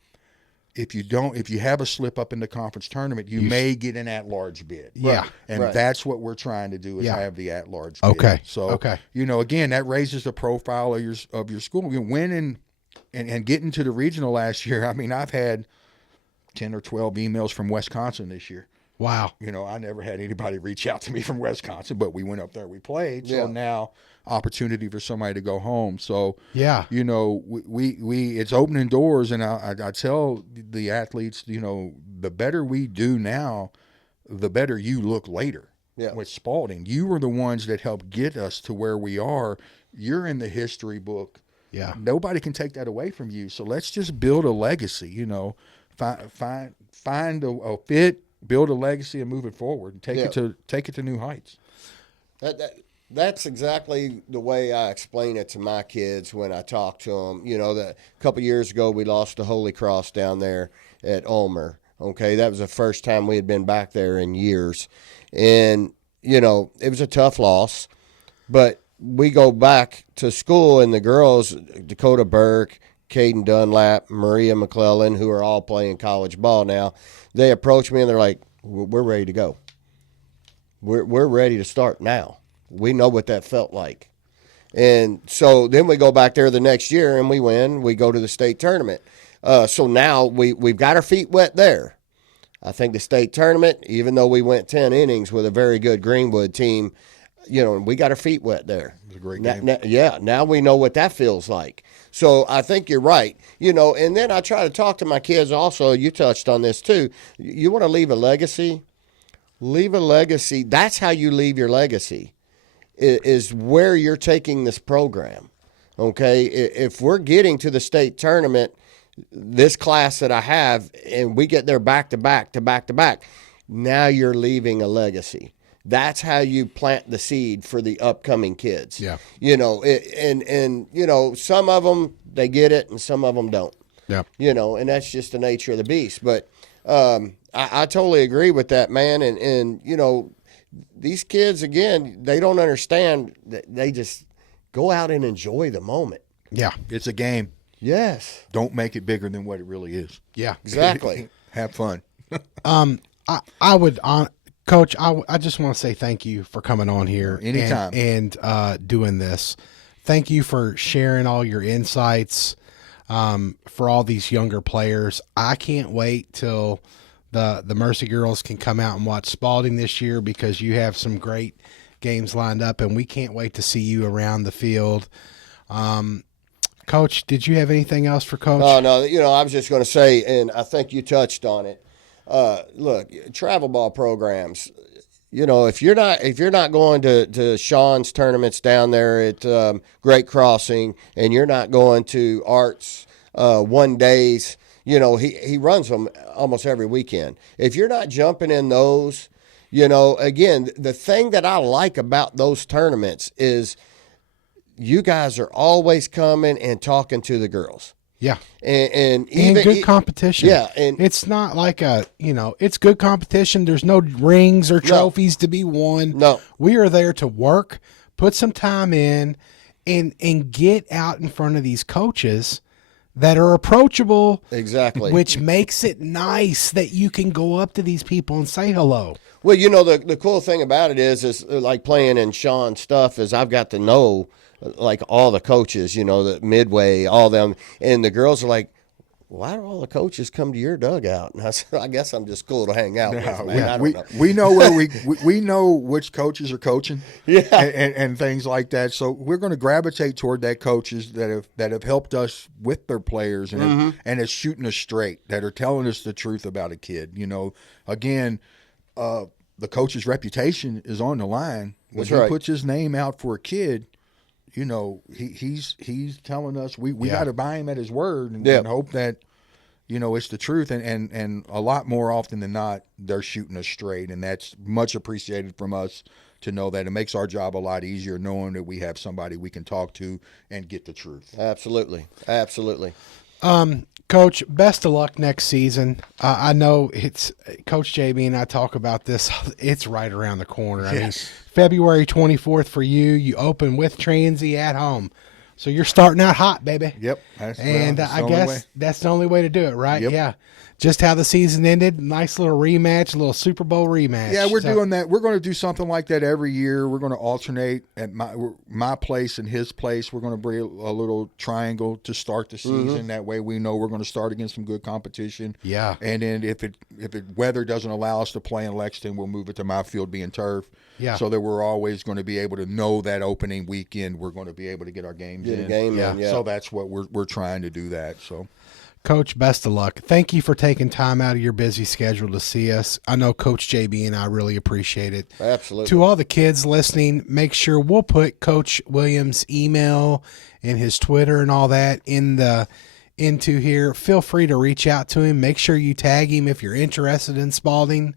if you have a slip up in the conference tournament, you may get an at-large bid. Yeah. And that's what we're trying to do is have the at-large bid. Okay. So, again, that raises the profile of your school. Winning and getting to the regional last year, I mean, I've had 10 or 12 emails from Wisconsin this year. Wow. I never had anybody reach out to me from Wisconsin, but we went up there, we played. So now opportunity for somebody to go home. So, we it's opening doors. And I tell the athletes, the better we do now, the better you look later. Yeah. With Spaulding, you were the ones that helped get us to where we are. You're in the history book. Yeah. Nobody can take that away from you. So let's just build a legacy, find a fit, build a legacy, and move it forward, and take it to new heights. That's exactly the way I explain it to my kids when I talk to them. That a couple years ago we lost the Holy Cross down there at Ulmer. Okay, that was the first time we had been back there in years, and it was a tough loss, but we go back to school and the girls, Dakota Burke, Caden Dunlap, Maria McClellan, who are all playing college ball now, they approach me and they're like, we're ready to go. We're ready to start now. We know what that felt like. And so then we go back there the next year and we win. We go to the state tournament. So now we've got our feet wet there. I think the state tournament, even though we went 10 innings with a very good Greenwood team, we got our feet wet there. It was a great game. Now we know what that feels like. So I think you're right. And then I try to talk to my kids also. You touched on this too. You want to leave a legacy? Leave a legacy. That's how you leave your legacy, is where you're taking this program. Okay? If we're getting to the state tournament, this class that I have, and we get there back to back to back to back, now you're leaving a legacy. That's how you plant the seed for the upcoming kids. Yeah. Some of them, they get it and some of them don't. Yeah. And that's just the nature of the beast. But I totally agree with that, man. And these kids, again, they don't understand that they just go out and enjoy the moment. Yeah. It's a game. Yes. Don't make it bigger than what it really is. Yeah. Exactly. Have fun. I would, Coach, I just want to say thank you for coming on here anytime and doing this. Thank you for sharing all your insights for all these younger players. I can't wait till the Mercy girls can come out and watch Spaulding this year, because you have some great games lined up, and we can't wait to see you around the field. Coach, did you have anything else for Coach? No. I was just going to say, and I think you touched on it. Look, travel ball programs. If you're not going to Sean's tournaments down there at Great Crossing, and you're not going to Arts one days, he runs them almost every weekend. If you're not jumping in those, again, the thing that I like about those tournaments is you guys are always coming and talking to the girls. Yeah. And even good competition. Yeah. And it's not like it's good competition. There's no rings or trophies to be won. No. We are there to work, put some time in, and get out in front of these coaches that are approachable. Exactly. Which makes it nice that you can go up to these people and say hello. Well, the cool thing about it is like playing in Sean's stuff is I've got to know like all the coaches, the Midway, all them, and the girls are like, why do all the coaches come to your dugout? And I said, I guess I'm just cool to hang out with, man. I don't know. We know where we know which coaches are coaching, yeah, and things like that. So we're going to gravitate toward that coaches that have helped us with their players and and is shooting us straight, that are telling us the truth about a kid. Again, the coach's reputation is on the line when he puts his name out for a kid. He's telling us we got to buy him at his word and hope that it's the truth, and a lot more often than not they're shooting us straight, and that's much appreciated from us to know that. It makes our job a lot easier knowing that we have somebody we can talk to and get the truth. Absolutely. Coach, best of luck next season. I know it's Coach JB and I talk about this. It's right around the corner. I mean, February 24th for you. You open with Transy at home. So you're starting out hot, baby. Yep. I guess that's the only way to do it, right? Yep. Yeah. Just how the season ended. Nice little rematch, a little Super Bowl rematch. Yeah, we're doing that. We're going to do something like that every year. We're going to alternate at my place and his place. We're going to bring a little triangle to start the season. That way we know we're going to start against some good competition. Yeah. And then if weather doesn't allow us to play in Lexington, we'll move it to my field being turf. Yeah. So that we're always going to be able to know that opening weekend we're going to be able to get our games in. Yeah. So that's what we're trying to do that. So. Coach, best of luck. Thank you for taking time out of your busy schedule to see us. I know Coach JB and I really appreciate it. Absolutely. To all the kids listening, make sure we'll put Coach Williams' email and his Twitter and all that into here. Feel free to reach out to him. Make sure you tag him if you're interested in Spaulding,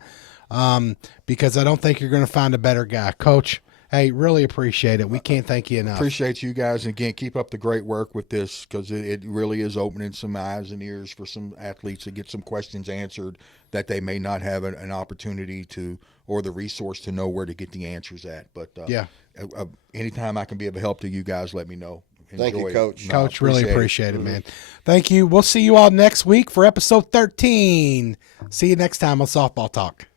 because I don't think you're going to find a better guy. Coach, hey, really appreciate it. We can't thank you enough. Appreciate you guys. And again, keep up the great work with this, because it really is opening some eyes and ears for some athletes to get some questions answered that they may not have an opportunity to, or the resource to know where to get the answers at. But anytime I can be of help to you guys, let me know. Thank you, Coach. Coach, really appreciate it, man. Thank you. We'll see you all next week for episode 13. See you next time on Softball Talk.